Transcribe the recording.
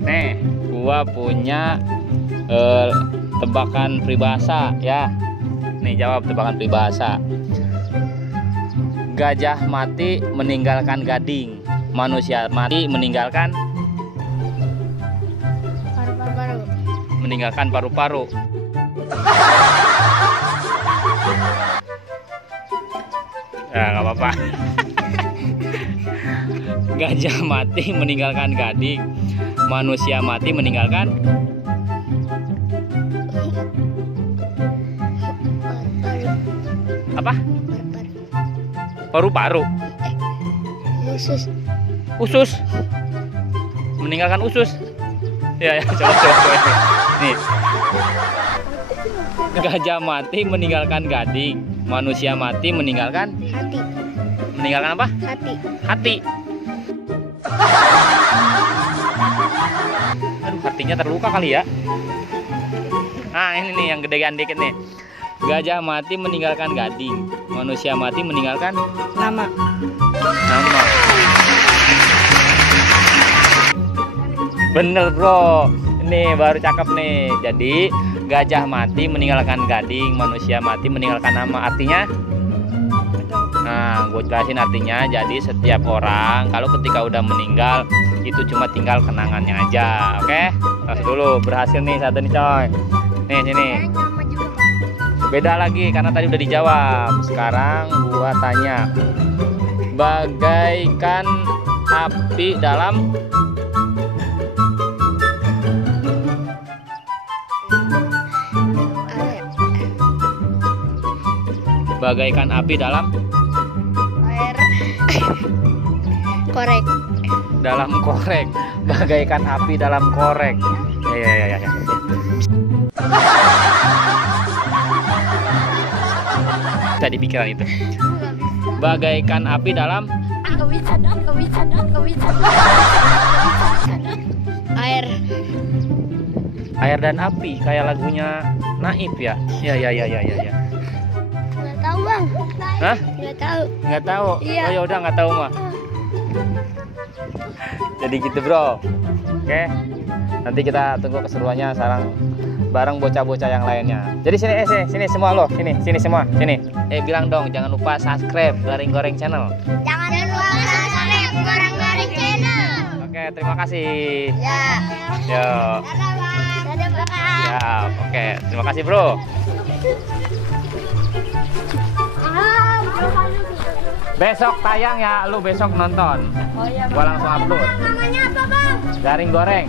Nih, gua punya tebakan peribahasa ya. Nih, jawab tebakan peribahasa. Gajah mati meninggalkan gading, manusia mati meninggalkan Paru-paru. meninggalkan paru-paru. Ya, nggak apa-apa. Gajah mati meninggalkan gading, manusia mati meninggalkan apa? Paru-paru. Usus. Usus. Meninggalkan usus. Ya, coba. Nih. Gajah mati meninggalkan gading, manusia mati meninggalkan Hati. meninggalkan apa? Hati. Hati. Aduh, hatinya terluka kali ya. Nah, ini nih yang gedean dikit nih. Gajah mati meninggalkan gading, manusia mati meninggalkan Nama. nama. Bener bro, ini baru cakep nih. Jadi gajah mati meninggalkan gading, manusia mati meninggalkan nama. Artinya? Nah, gue jelasin artinya. Jadi setiap orang kalau ketika udah meninggal itu cuma tinggal kenangannya aja. Oke? Tos dulu, berhasil nih satu nih coy. Nih sini. Beda lagi karena tadi udah dijawab. Sekarang gua tanya. Bagaikan api dalam bagaikan api dalam Air. Korek. dalam korek. Bagaikan api dalam korek. Ya. Tadi pikiran itu. Bagaikan api dalam Air. air dan api, kayak lagunya Naif ya. Ya. Nggak tahu bang. Hah? Nggak tahu. Nggak tahu. Iya. Oh ya udah nggak tahu mah. Jadi gitu bro. Oke. Nanti kita tunggu keseruannya sekarang bareng bocah-bocah yang lainnya. Jadi sini semua lo, sini semua, sini. Bilang dong, jangan lupa subscribe Garing Goreng Channel. Jangan lupa subscribe Goreng Channel. Oke, terima kasih. Ya. Yo. Dadah bang. Ya, oke. Terima kasih bro. Besok tayang ya, lu besok nonton. Oh iya. Gua langsung upload. Namanya apa bang? Garing Goreng.